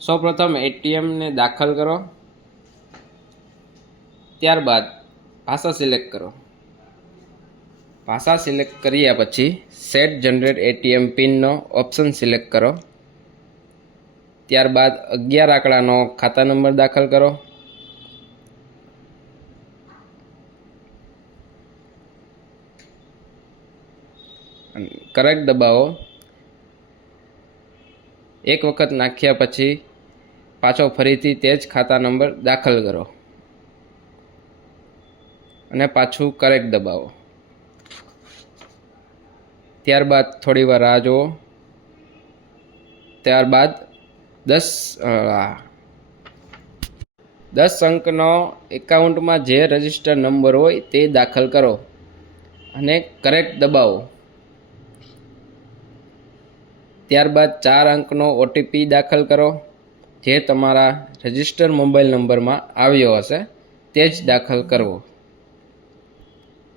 સૌપ્રથમ એટીએમને દાખલ કરો, ત્યારબાદ ભાષા સિલેક્ટ કરો. ભાષા સિલેક્ટ કર્યા પછી સેટ જનરેટ એટીએમ પિનનો ઓપ્શન સિલેક્ટ કરો. ત્યારબાદ 11 આંકડાનો ખાતા નંબર દાખલ કરો. કરેક્ટ દબાવો. એક વખત નાખ્યા પછી પાછો ફરીથી તે જ ખાતા નંબર દાખલ કરો અને પાછું કરેક્ટ દબાવો. ત્યારબાદ થોડી વાર રાહ જુઓ. ત્યારબાદ 10 અંકનો એકાઉન્ટમાં જે રજિસ્ટર નંબર હોય તે દાખલ કરો અને કરેક્ટ દબાવો. ત્યારબાદ 4 અંકનો ઓટીપી દાખલ કરો, જે તમારા રજિસ્ટર મોબાઈલ નંબરમાં આવ્યો હશે તે જ દાખલ કરવો.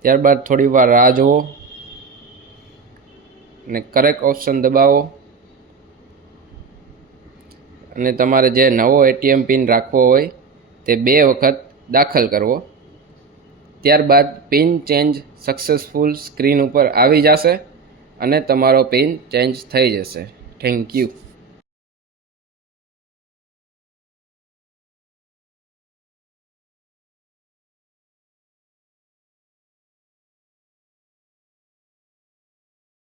ત્યારબાદ થોડી વાર રાહ જુઓ અને કરેક્ટ ઓપ્શન દબાવો અને તમારે જે નવો એટીએમ પિન રાખવો હોય તે 2 વખત દાખલ કરવો. ત્યારબાદ પિન ચેન્જ સક્સેસફુલ સ્ક્રીન ઉપર આવી જશે અને તમારો પિન ચેન્જ થઈ જશે. Thank you.